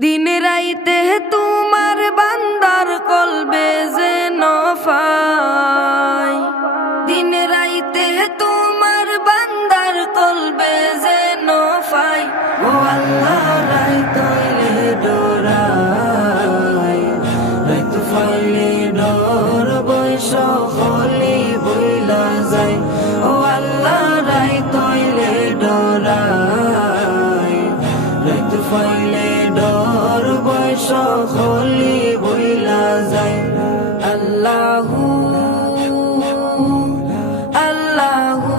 দিন রাইতে তোমার বান্দার কলবে যে নফাই। দিন রাইতে তোমার বান্দার কলবে যে নফাই। ও আল্লাহ। হলি বইলা যায়। আল্লাহু আল্লাহু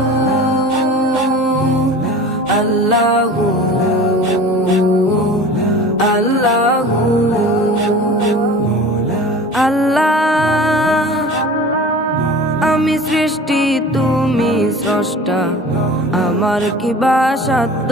আল্লাহু আল্লাহু, আল্লাহ, আমি সৃষ্টি, তুমি স্রষ্টা। আমার কি বাসাদ্য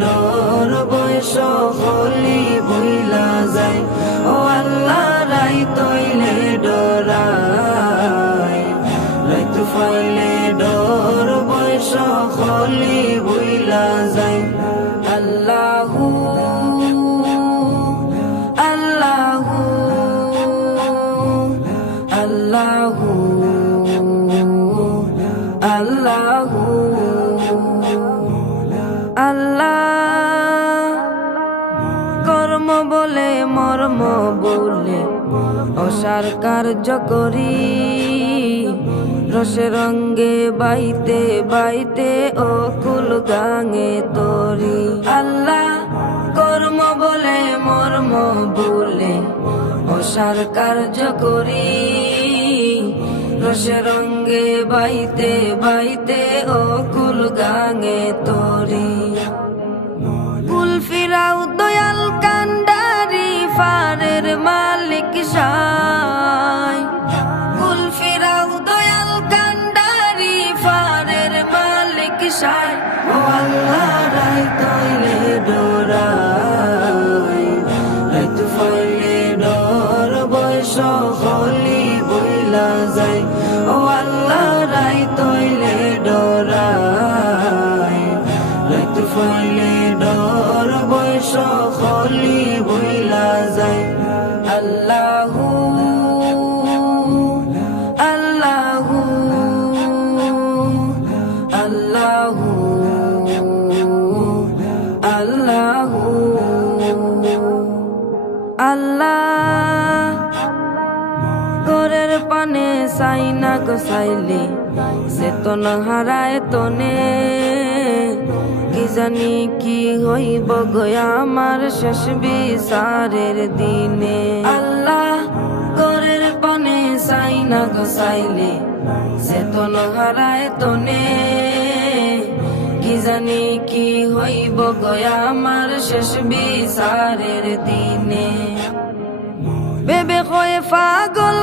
ডর বয়স হলি বইলা যায়। ও আল্লাহ রাই তৈলে ডরাই। রাই তু ফাইলে ডর বয়স হলি বইলা যায়। আল্লাহ। কর্ম বলে, মর্ম বলে, অসার কার্য করি। রসে রঙ্গে বাইতে বাইতে অকুল গাঙে তরি। আল্লাহ, কর্ম বলে, মর্ম বলে, অসার কার্য করি। রসে রঙ্গে বাইতে বাইতে অকুল গাঙে তরি। কুল ফিরাও দয়াল কান্ডারি ফারের মালিক সাই। কুল ফিরাও দয়াল কান্ডারি ফারের মালিক সাই। ও আল্লাহ রাই তৈলে ডোরাই। রাই ফাইলে ডর বয়স ফাইলে ডর বয়স হলি বইলা যায়। আল্লাহু আল্লাহু আল্লাহু আল্লাহু, আল্লাহ। ঘরের পানে চাই না গোসাইলে সে তো হারায় তনে। কি জানি কি হইব গয়া আমার শেষ বিচারের দিনে। আল্লাহ ঘরের পানে চাই না গোসাইলে সে তো হারায় তনে। কি জানি কি হইব গয়া আমার শেষ বিচারের দিনে। বেবে হয়ে পাগল